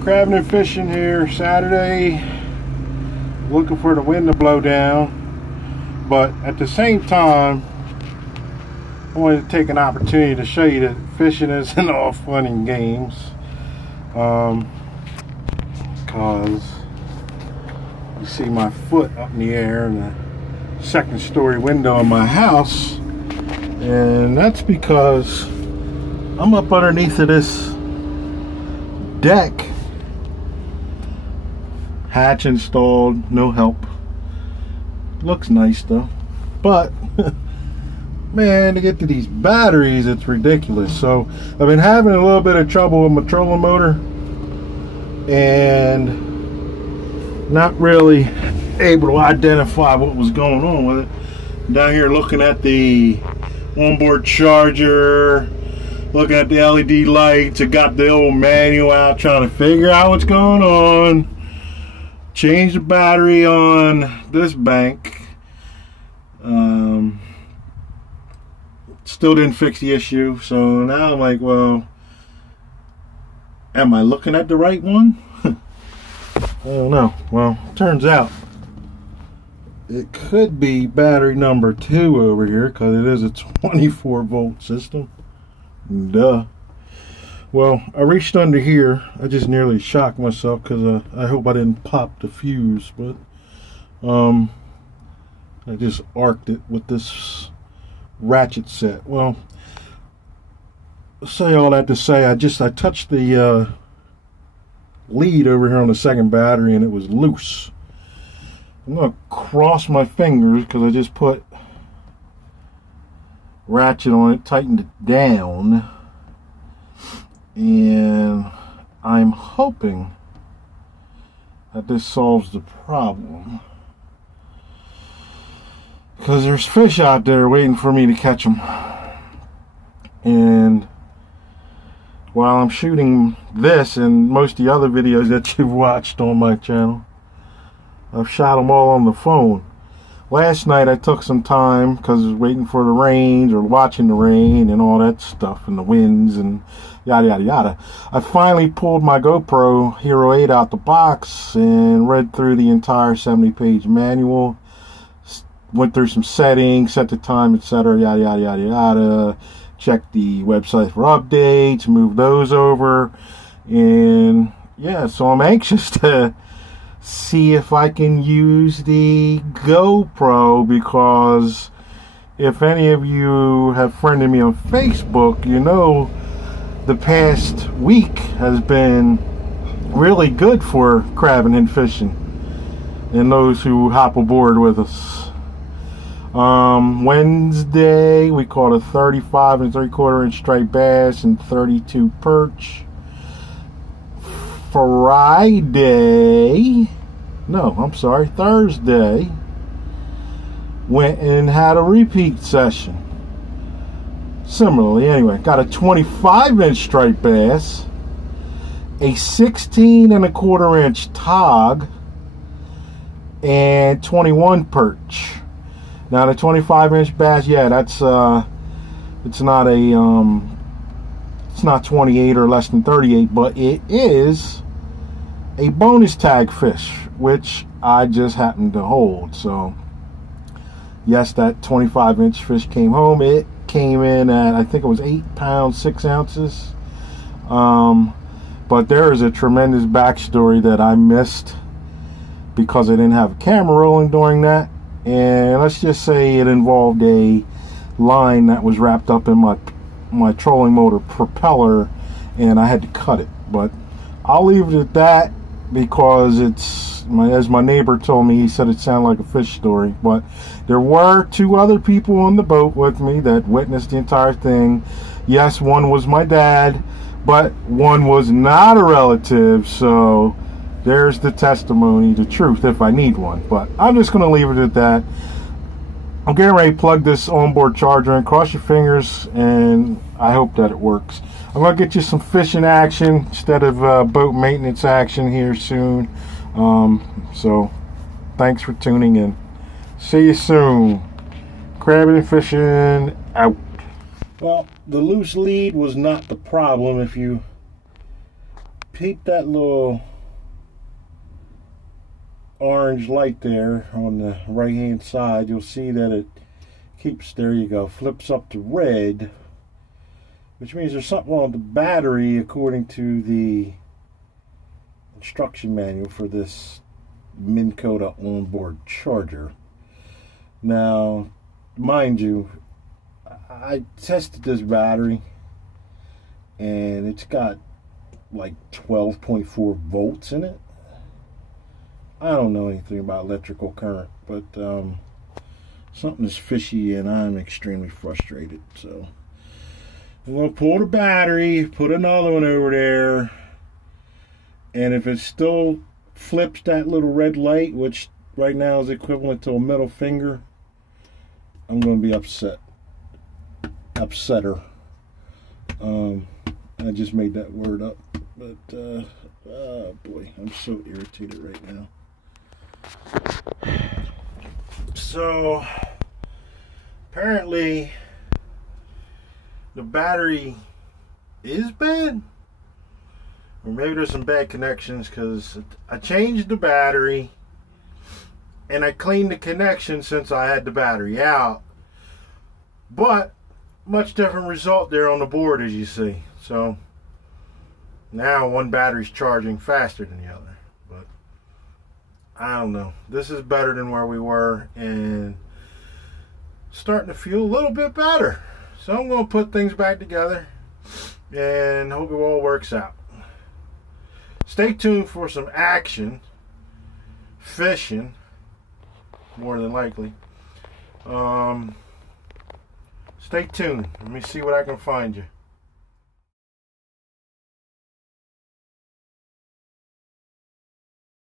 Crabbin and fishing here Saturday, looking for the wind to blow down, but at the same time I wanted to take an opportunity to show you that fishing isn't all fun and games, because you see my foot up in the air in the second story window of my house, and that's because I'm up underneath of this deck. Hatch installed, no help. Looks nice though, but man, to get to these batteries, it's ridiculous. So I've been having a little bit of trouble with my trolling motor and not really able to identify what was going on with it. Down here looking at the onboard charger, looking at the LED lights. I got the old manual out trying to figure out what's going on. Changed the battery on this bank. Still didn't fix the issue. So now I'm like, well, am I looking at the right one? I don't know. Well, turns out it could be battery number 2 over here, because it is a 24-volt system. Duh. Well, I reached under here. I just nearly shocked myself because I hope I didn't pop the fuse, but I just arced it with this ratchet set. Well, say all that to say, I touched the lead over here on the second battery and it was loose. I'm gonna cross my fingers because I just put ratchet on it, tightened it down, and I'm hoping that this solves the problem, because there's fish out there waiting for me to catch them. And while I'm shooting this and most of the other videos that you've watched on my channel, I've shot them all on the phone. Last night I took some time because I was waiting for the rain, or watching the rain and all that stuff, and the winds and yada yada yada. I finally pulled my GoPro Hero 8 out the box and read through the entire 70-page manual. Went through some settings, set the time, etc. Yada yada yada yada. Checked the website for updates, moved those over, and yeah, so I'm anxious to see if I can use the GoPro, because if any of you have friended me on Facebook, you know the past week has been really good for crabbing and fishing and those who hop aboard with us. Wednesday we caught a 35 3/4 inch striped bass and 32 perch. Thursday went and had a repeat session. Similarly, anyway, got a 25 inch striped bass, a 16 1/4 inch tog, and 21 perch. Now the 25 inch bass, yeah, that's it's not 28 or less than 38, but it is a bonus tag fish, which I just happened to hold. So yes, that 25 inch fish came home. It came in at, I think it was 8 pounds 6 ounces. But there is a tremendous backstory that I missed because I didn't have a camera rolling during that. And let's just say it involved a line that was wrapped up in my trolling motor propeller, and I had to cut it. But I'll leave it at that, because it's as my neighbor told me, he said it sounded like a fish story. But there were 2 other people on the boat with me that witnessed the entire thing. Yes, one was my dad, but one was not a relative. So there's the testimony, the truth, if I need one. But I'm just going to leave it at that. I'm getting ready to plug this onboard charger in. Cross your fingers, and I hope that it works. I'm going to get you some fishing action instead of boat maintenance action here soon. So thanks for tuning in. See you soon. Crabbing and fishing out. Well, the loose lead was not the problem. If you peep that little orange light there on the right hand side, you'll see that it keeps, there you go, flips up to red, which means there's something wrong with the battery according to the instruction manual for this Minn Kota onboard charger. Now, mind you, I tested this battery and it's got like 12.4 volts in it. I don't know anything about electrical current, but something is fishy and I'm extremely frustrated. So I'm going to pull the battery, put another one over there, and if it still flips that little red light, which right now is equivalent to a middle finger, I'm going to be upsetter. I just made that word up, but oh boy, I'm so irritated right now. So apparently the battery is bad, or maybe there's some bad connections, because I changed the battery and I cleaned the connection since I had the battery out, but much different result there on the board, as you see. So now one battery's charging faster than the other, but I don't know. This is better than where we were and starting to feel a little bit better. So I'm going to put things back together and hope it all works out. Stay tuned for some action. Fishing, more than likely. Stay tuned. Let me see what I can find you.